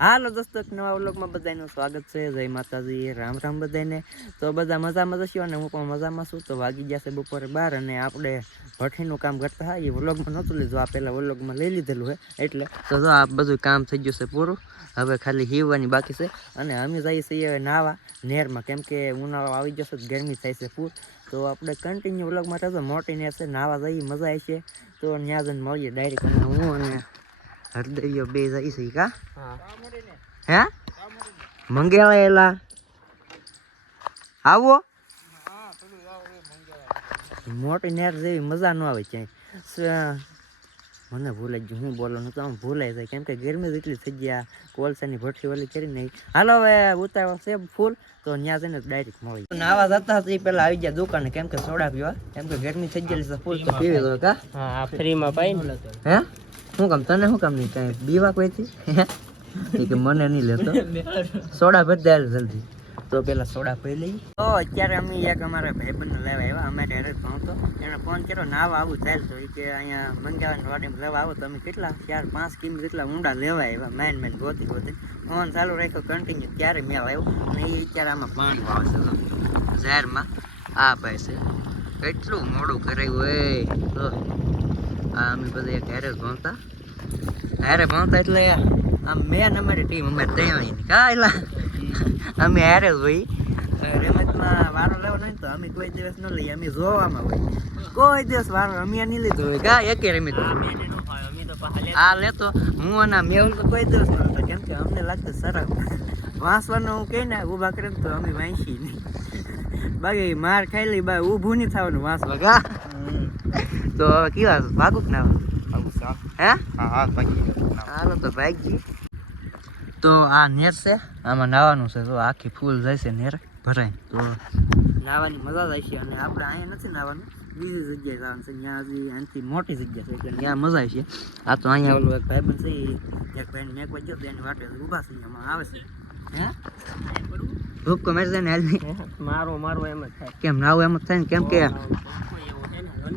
હાલો દોસ્તો, એક નવા વ્લોગમાં બધાનું સ્વાગત છે. જય માતાજી, રામ રામ બધાને. તો બધા મજામાં જશો અને હું પણ મજામાં છું. તો વાગી ગયા છે બપોરે બાર અને આપણે ભઠ્ઠીનું કામ કરતા હા એ વ્લોગમાં નહોતું લીધું. આ પહેલાં વ્લોગમાં લઈ લીધેલું હોય એટલે તો જો આ બધું કામ થઈ ગયું છે પૂરું. હવે ખાલી હીવવાની બાકી છે. અને અમે જઈએ છીએ હવે નાવા, નેરમાં. કેમ કે ઉનાળો આવી જશે છે ગરમી થાય છે પૂર તો આપણે કન્ટિન્યુ વ્લોગમાં થશે મોટી નેર છે, નાવા જઈએ, મજા આવી છે તો ત્યાં જઈને મળીએ. ડાયરેક્ટ હું અને હરદરિયો બે જઈ છે કા હે એલા આવો મોટી નેર જેવી મજા ન આવે ક્યાંય મને ભૂલાઈ ગયું હું બોલવાનું તો આમ ભૂલાઈ જાય કેમ કે ગરમી એટલી થઈ ગયા કોલસાની ભઠ્ઠી ઓલી કરી નહીં હાલો હવે ઉતારો છે ફૂલ તો ત્યાં જઈને ડાયરેક્ટ મળી નાવા જતા હતા એ પેલા આવી ગયા દુકાને કેમ કે સોડા પીવા કેમ કે ગરમી થઈ ગયેલી છે ફૂલ તો પીવી દો કા હા ફ્રીમાં પાઈ ને શું કામ, તને શું કામ નહીં, કાંઈ બીવા કોઈથી એ કે મને નહીં લેતો. સોડા બધા જલ્દી. તો પેલા સોડા પી લઈ. તો અત્યારે અમે એક અમારા ભાઈબંધને લેવા આવ્યા. અમારે હેરે હતો એને ફોન કર્યો નાવા આવું ચાલ તો. એ કે, અહીંયા મંગાવાની વાડીમાં લેવા આવો. તો અમે કેટલા? ચાર, પાંચ કિમી જેટલા ઊંડા લેવા આવ્યા. મેન મેન ગોતી ગોતી. ફોન ચાલુ રાખ્યો કન્ટિન્યુ ત્યારે મેળ આવ્યો. અને એ અત્યારે આમાં પાણી વાવે છે ઝેરમાં આ ભાઈ છે. કેટલું મોડું કરાયું હોય આ અમે બધા જ ભણતા. હારે ભણતા એટલે આમ મેન અમારી ટીમ અમારે તૈયારી ની કા એલા? અમે હારે હોય રમતમાં વારો લેવો નહીં તો અમે કોઈ દિવસ ન લઈએ, અમે જોવામાં હોય કોઈ દિવસ વારો અમે નહીં લીધો હોય. કા એકે રમત આ લેતો હું અને મેહુલ તો કોઈ દિવસ ન કેમ કે અમને લાગતું સરસ. વાંસવાનું હું કહી ઊભા કરે તો અમે વાંચી નહીં. બાકી માર ખાઈ લઈ બા ઊભું નહીં થવાનું વાંસવા. કા? તો હવે કેવા ભાગુક ના હે. હાલો તો ભાગજી. તો આ નેર છે આમાં નાવાનું છે. તો આખી ફૂલ જાય છે નેર ભરાય તો નાવાની મજા જાય છે અને આપણે અહીંયા નથી નાવાનું. બીજી જગ્યાએ જવાનું છે. ત્યાં હજી આનાથી મોટી જગ્યા છે એટલે ત્યાં મજા આવશે આ તો અહીંયા ઓલું એક ભાઈબંધ છે એક ભાઈને મેં કોઈ ગયો તો વાટે ઊભા છે એમાં આવે છે. હે? ધૂપ કમેર છે ને મારો મારો એમ જ થાય. કેમ નાવું એમ જ થાય ને? કેમ કે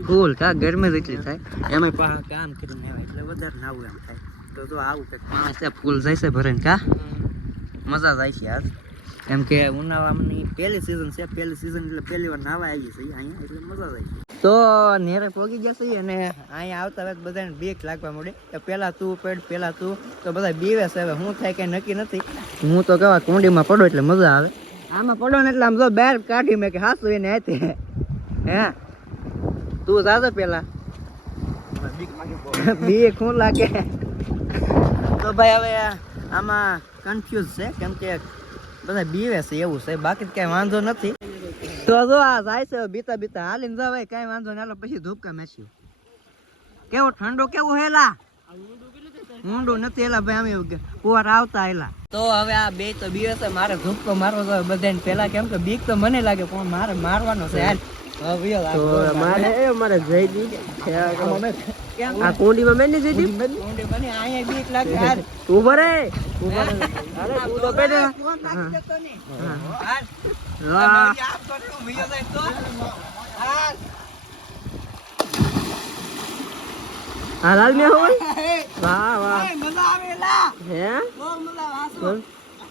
ફૂલ કા ગરમી જ એટલી થાય એમાં પા કામ કરીને આવે એટલે વધારે નાવું એમ થાય. તો તો આવું કંઈક પાણી છે ફૂલ જાય છે ભરીને કા? મજા જાય છે યાર. કેમ કે ઉનાળાની પહેલી સિઝન છે પહેલી સિઝન એટલે પહેલી વાર નાવા આવી છે અહીંયા એટલે મજા જાય છે. તો નેરે પોગી જશે અને અહીંયા આવતા વખત બધાને બીક લાગવા મળે કે પહેલાં તું પેડ પહેલાં તું. તો બધા બીવે છે હવે શું થાય કંઈ નક્કી નથી. હું તો કેવા કુંડીમાં પડો એટલે મજા આવે. આમાં પડો ને એટલે આમ જો બહાર કાઢી મેં કે હાસુ એને હાથે. હે? તું જાજો પેલા. બીક શું લાગે. તો ભાઈ હવે આમાં કન્ફ્યુઝ છે કેમ કે બધા બીવે છે એવું છે. બાકી કઈ વાંધો નથી. તો જો આ જાય છે બીતા બીતા. હાલીને જાવ કઈ વાંધો નહીં. પછી ધૂપકા મેચ્યું કેવો ઠંડો કેવો હેલા ઊંડું નથી એલા ભાઈ અમે કુવાર આવતા એલા. તો હવે આ બે તો બીવે છે મારે ધૂપકો મારવો છે. બધાને પેલા કેમ કે બીક તો મને લાગે પણ મારે મારવાનો છે હાલ. હવે વિયો લાગ. મારે મારે જઈ દી મેં આ કુંડીમાં મેં નહીં જઈ તું ભરે તું તો ને હા. તમે આપ કરો હું વિયો જાય તો? હાલ. હા લાલ મેં હોય. વાહ વાહ. મજા આવે લા. હે? બહુ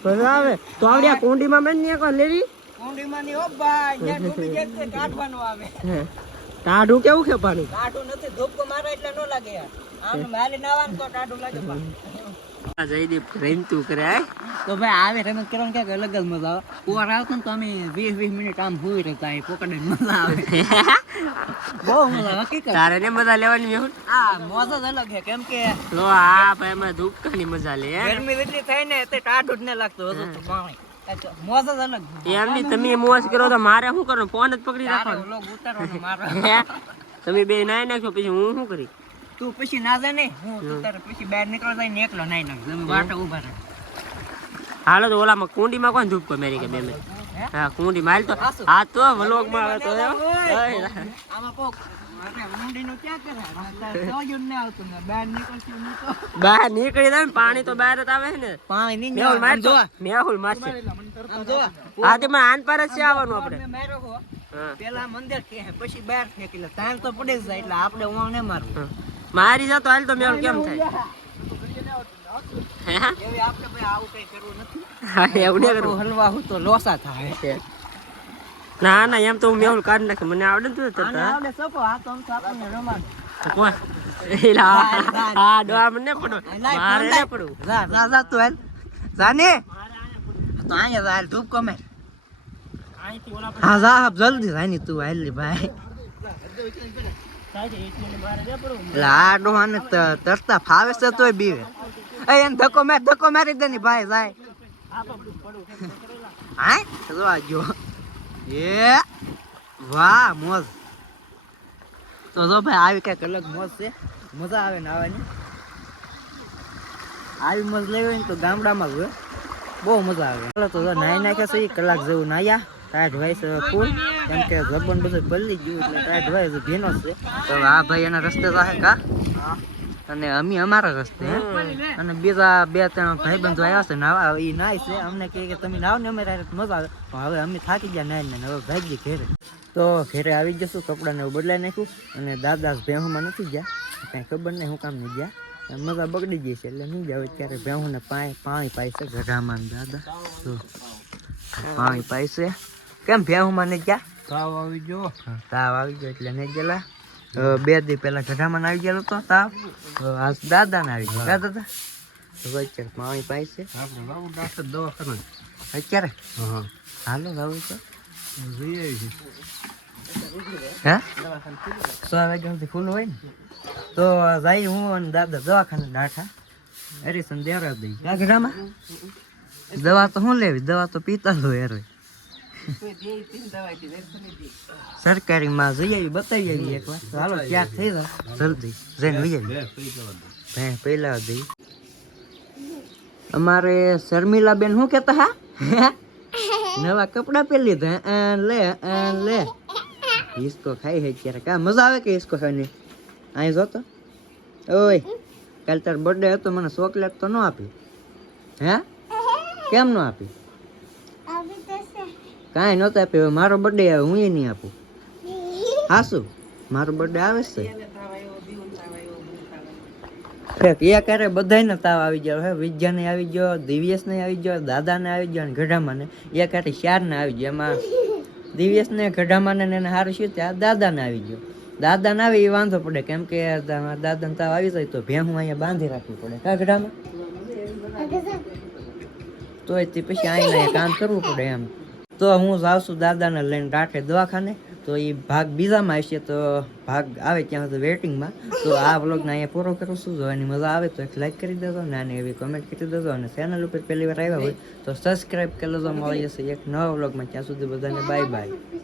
મજા આવે તો આવડ્યા કુંડીમાં મેં નહીં કોઈ લેવી? ઊંડીમાં ની ભાઈ ત્યાં ડૂબી જાય તે કાઢવાનું આવે. ટાઢું કેવું છે પાણી? ટાઢું નથી ધૂપકો મારે એટલે ન લાગે આમ માલી નાવાનું તો ટાઢું લાગે પણ. જયદીપ રમતું કરે તો ભાઈ આવે રમત કરવાનું ક્યાંક અલગ જ મજા આવે. કુવાર આવતો ને તો અમે વીસ વીસ મિનિટ આમ હુઈ રહેતા અહીં પકડીને મજા આવે. બહુ મજા હકીકત. તારે ને મજા લેવાની આ મોજ જ અલગ છે કેમ કે લો આ ભાઈ માં ધૂપકાની મજા લે ગરમી એટલી થાય ને તે ટાઢું જ ન લાગતું હતું પાણી. તમે કરો તો મારે શું કરવાનું? ફોન જ પકડી રાખવાનો. હે? તમે બે નાઈ નાખો પછી હું શું કરી? તું પછી ના જાય હું તારે પછી બહાર નીકળો જાય ને એકલો નાઈ નાખ તમે વાટે ઊભા રહે. હાલો તો ઓલામાં કુંડીમાં કોણ ધૂપ મેરી કે બે હા? કુંડી. માલ તો આ તો વ્લોગમાં આવે તો આમાં કોક અરે ઊંડીનું ક્યાં કરે જોયું ને આવતું ને બહાર નીકળી જાય પાણી તો બહાર જ આવે ને. પાણી મેહુલ મારશે. હા તે આન પર જ છે આવવાનું આપણે. મેં માર્યો હો. હા. પેલા મંદિર કે પછી બહાર ફેંકી લે તો પડી જાય એટલે આપણે ઉવા ને મારવું મારી જતો હાલ તો મેહુલ કેમ થાય? આપણે આવું કઈ કરવું નથી. એવું નહીં કરવું. હલવા હું તો લોસા થાય. ના ના એમ તો હું મેહુલ કાઢી નાખી. મને આવડે ને તું તરતા આવડે સકો આ તો તો આપણને રમાડે કોણ એલા હા ડોહા મને પડો. મારે લાય. ન જા જા જા તું હાલ. જાને. તો અહીંયા જા ધૂપ કમે. હા જા હા જલ્દી જાની તું હાલ ભાઈ. એટલે આ ડોહાને તરતા ફાવે છે તોય બીવે. એ એને ધક્કો મેં ધક્કો મારી દે ની ભાઈ જાય. હા જો આ જો વાહ, મોજ. તો જો ભાઈ, આવી કંઈક અલગ મોજ છે. મજા આવે ને આવી મજ લેવી ને તો ગામડામાં જ બહુ મજા આવે. ચાલો તો નાહી નાખ્યા છે કલાક જેવું નાહ્યા. ટાઈટ હોય છે ફૂલ. કેમ કે જબન બધું બદલી ગયું એટલે ટાઈટ હોય છે છે. તો આ ભાઈ એના રસ્તે જાહે કા? અને અમે અમારા રસ્તે અને બીજા બે ત્રણ ભાઈ બંધ આવ્યા છે નાવા એ નાય છે. અમને કહે કે તમે નાવ ને અમે મજા આવે. પણ હવે અમે થાકી ગયા નાય ને હવે ભાગી ઘેરે. તો ઘેરે આવી જશું કપડાને એવું બદલાઈ નાખ્યું અને દાદા ભેહમાં નથી ગયા. કાંઈ ખબર નહીં હું કામ નહીં ગયા. મજા બગડી ગઈ છે એટલે નહીં જાવ અત્યારે. ભેહુને પાણી પાણી પાય છે ગઢામાં દાદા. તો પાણી પાય છે. કેમ ભેહુમાં નહીં ગયા? તાવ આવી જો હા, તાવ આવી ગયો એટલે નહીં ગયેલા? બે દી પહેલાં ગઢામાં આવી ગયેલો હતો તાવ. તો આજ દાદાને આવી ગયો. દાદા તો? છે. આપણે ડાક્ટર દવાખાને. અત્યારે? હાલો આવું તો. જઈ આવી છે. હે? સો વાગ્યાથી ખુલ્લું હોય ને? તો જાય હું અને દાદા દવાખાને દાઠા હરીસન દેવરા દઈ. ગઢામાં દવા તો શું લેવી? દવા તો પીતા હોય હેરોય. સરકારીમાં જઈ આવી બતાવી આવી એકવાર. તો હાલો ક્યાં થઈ જાય. જલ્દી જઈને આવી. હે પહેલા દઈ અમારે શર્મિલા બેન શું કહેતા હા? નવા કપડા પહેરી લીધા. આ લે આ લે. હિસકો ખાઈ હે ક્યારે કા મજા આવે કે હિસકો ખાઈને અહીં જોતો ઓય કાલ તાર બર્થડે હતો મને ચોકલેટ તો ન આપી. હે? કેમ ન આપી? કાંઈ નહોતો આપ્યો. હવે મારો બર્થડે આવે હું એ નહીં આપું. હાસુ મારો બર્થડે આવે છે. એક એ ક્યારે બધાને તાવ આવી ગયો. હે વિદ્યાને આવી ગયો દિવ્યેશને આવી ગયો દાદાને આવી ગયો અને ગઢામાને. એ ક્યારે શ્યારને આવી ગયો. એમાં દિવ્યેશને ગઢામાને ને એને હારું શું ત્યાં દાદાને આવી ગયો. દાદાને આવે એ વાંધો પડે. કેમ કે દાદાને તાવ આવી જાય તો ભેહું અહીંયા બાંધી રાખવી પડે. કા ગઢામાં? તોય તે પછી અહીંયા કામ કરવું પડે એમ. તો હું જાઉં છું દાદાને લઈને રાખે દવાખાને. તો એ ભાગ બીજામાં આવશે તો ભાગ આવે ત્યાં સુધી વેટિંગમાં. તો આ વ્લોગને અહીંયા પૂરો કરું છું. જો એની મજા આવે તો એક લાઈક કરી દેજો અને આને એવી કમેન્ટ કરી દેજો અને ચેનલ ઉપર પહેલી વાર આવ્યા હોય તો સબસ્ક્રાઈબ કરી લેજો. મળી જશે એક નવા વ્લોગમાં. ત્યાં સુધી બધાને બાય બાય